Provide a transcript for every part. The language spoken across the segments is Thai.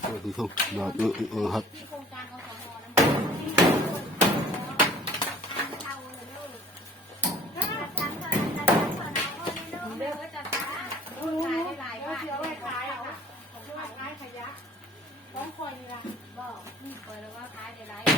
เออคือเขายอดออเออครับที่โครงการอสมนั้นเดี๋ยวจะขายขายได้หลายบาทเดี๋ยวไว้ขายอะผมว่าขายขยะของคอยนี่ละบอกเปิดแล้วว่าขายได้หลาย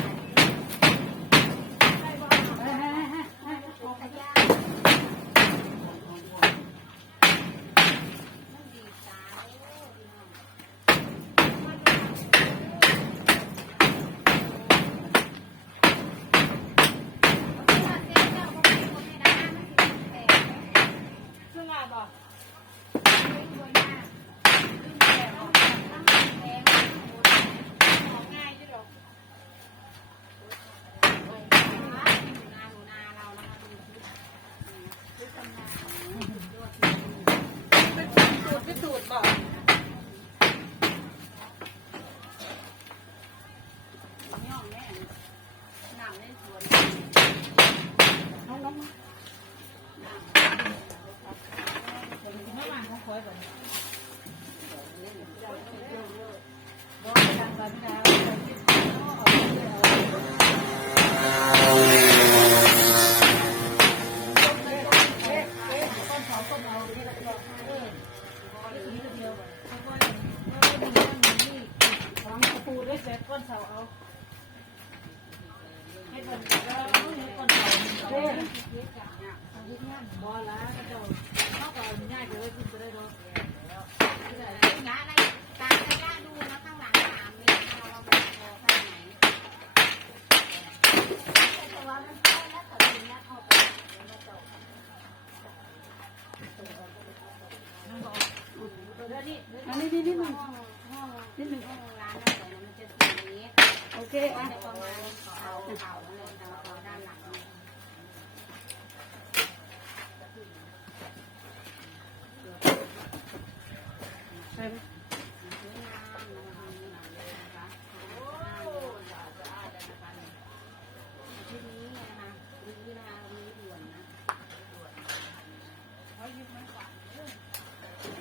ได้เสร็จก้นเสาเอาให้คนเออให้ค นเสาเด้บ่ละก็จะเขาก็ง่ายเลยคุณจะได้รถการขยะดูนะข้างหลังถามนี่เราเอาไปพอข้างไหนแต่ว่ามันใช่แล้วแต่ทีนี้เอาไปมาจบอันนี้นิดนึงห้องห้องนิดนึงห้องร้านนั่นเลยมันจะสีนี้โอเคก็อะจะประมาณเขาเขาเลยแต่ว่าเขาด้านหลังเนี่ย ใช่ไหม สวยงามนะคะนี่หนังเลยนะคะโอ้สะอาดสะอาดเลยนะคะที่นี้นะคะรื้อนะคะรื้อด่วนนะด่วนเขายึดไม้กวาดเออ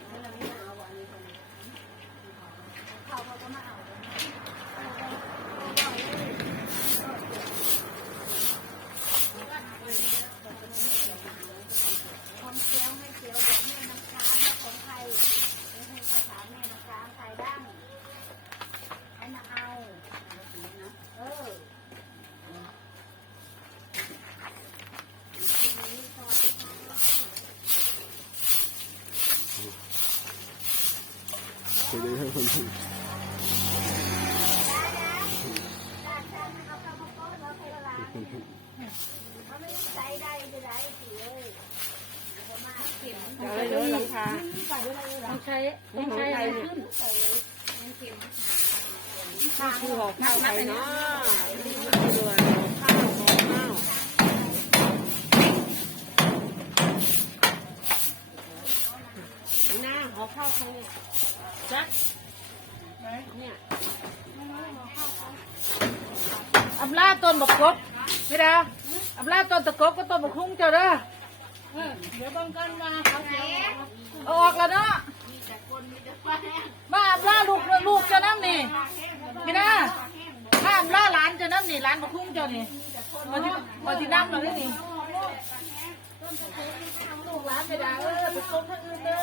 แล้วเราไม่เอาอันนี้คนเขาเขาก็มาเอาเลย ความเคี้ยวให้เคี้ยวบอกแม่น้ำค้างและของไทยไม่ให้ภาษาแม่น้ำค้างไทยดั้งให้มาเอาเออทีนี้สวัสดีค่ะ ไปเลยให้คนที่ จากการเอาเข้ามาโป๊ะแล้วใครละล้างเขาไม่ใช้ได้จะได้สิเอ้ ยเขามาเข็มเดี๋ยวเลยหลังคาต้องใช้ต้องใช้อะไรขึ้นเอ้ยมันเข็มขาข้าวคือห่อข้าวไทยเนาะเรือห่อข้าวห่อข้าวหน้าห่อข้าวไทยจักเนี่ยอำลาต้นบกกบพี่ดาอำลาต้นตะกบก็ต้นบกคุ้งเจ้าเด้อเดี๋ยวบางกันมาเขาเขียวเอาออกแล้วเนาะมาอำลาลูกลูกเจ้าน้ำนี่พี่ดามาอำลาหลานเจ้าน้ำนี่หลานบกคุ้งเจ้านี่มาที่มาที่น้ำเราได้นี่ลูกหลานพี่ดาเออไปกบทั้งอื่นเด้อ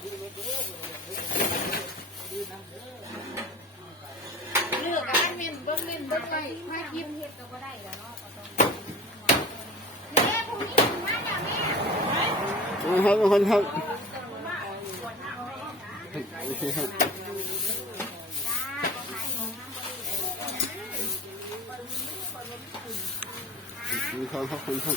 เลือกการเมนเบิ้งเมนเบิ้งไว้มาคิมเฮ็ดก็บ่ได้แล้วเนาะก็ต้องแม่พรุ่งนี้ถึงมาจ้ะแม่ครับคนครับโอเคครับจ้าก็ขายของน้ำบ่ดีมีความครับคนครับ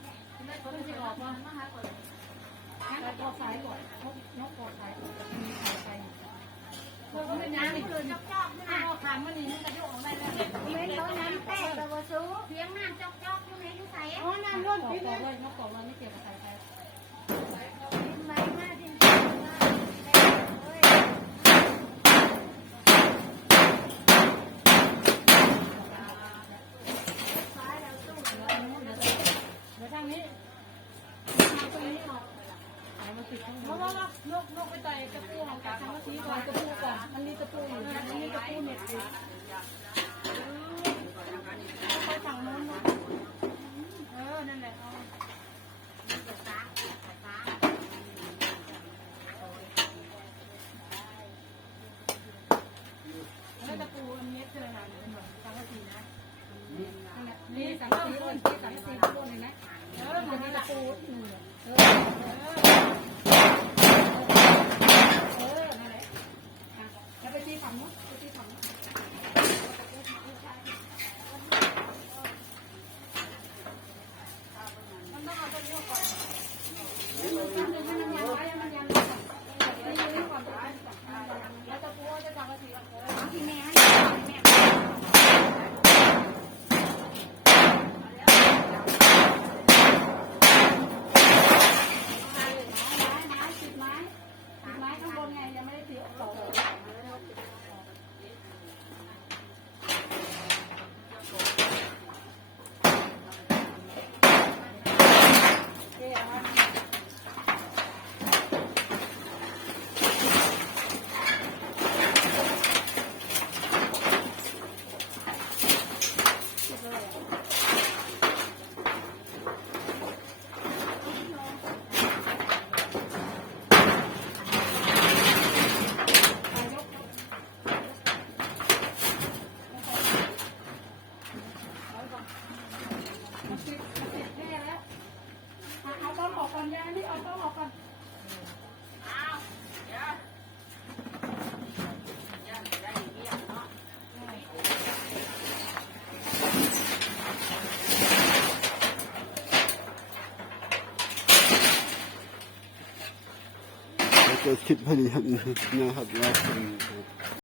วเดี๋ยวเดี๋ยวเข้ามาเอาจังกะสีออกก่อนมาบันทีสายไล่มันปล่อยมันแน่นโมเมนต์บอกได้ตัวมันจะออกมามาหาก่อนแต่ตัวสายก่อนนกนกกอดสายก่อนมีสายไปเธอก็ไม่ย้ายนี่คือจอกจอกนี่เอาขางมันนี่มันจะยกออกได้แล้วเว้นเขาน้ำแตกต่ว่าสูเพียงน้ำจอกจอกอยู่ในที่ใส่อ๋อน้ำร่นพิษเลยนกกอดมันไม่เกี่ยวกับสายไฟ กินไหมมาจริงๆเฮ้ย เดี๋ยวทางนี้ทางตรงนี้ออก เพราะว่านกนกไปไต่ตะปูของกาทางกะสีก่อนตะปูก่อนมันมีตะปูอยู่มันมีตะปูเน็ตอยู่ไปฝั่งนู้นนะเออ นั่นแหละเอาแล้วตะปูอันนี้เจอหนาเหมือนสังกะสีนะนั่นแหละนี่สังกะสีนี่สังกะสีอ้วนเลยนะเออเหมือนมีตะปู 就这层，我感觉挺好看的。 เกิดคลิ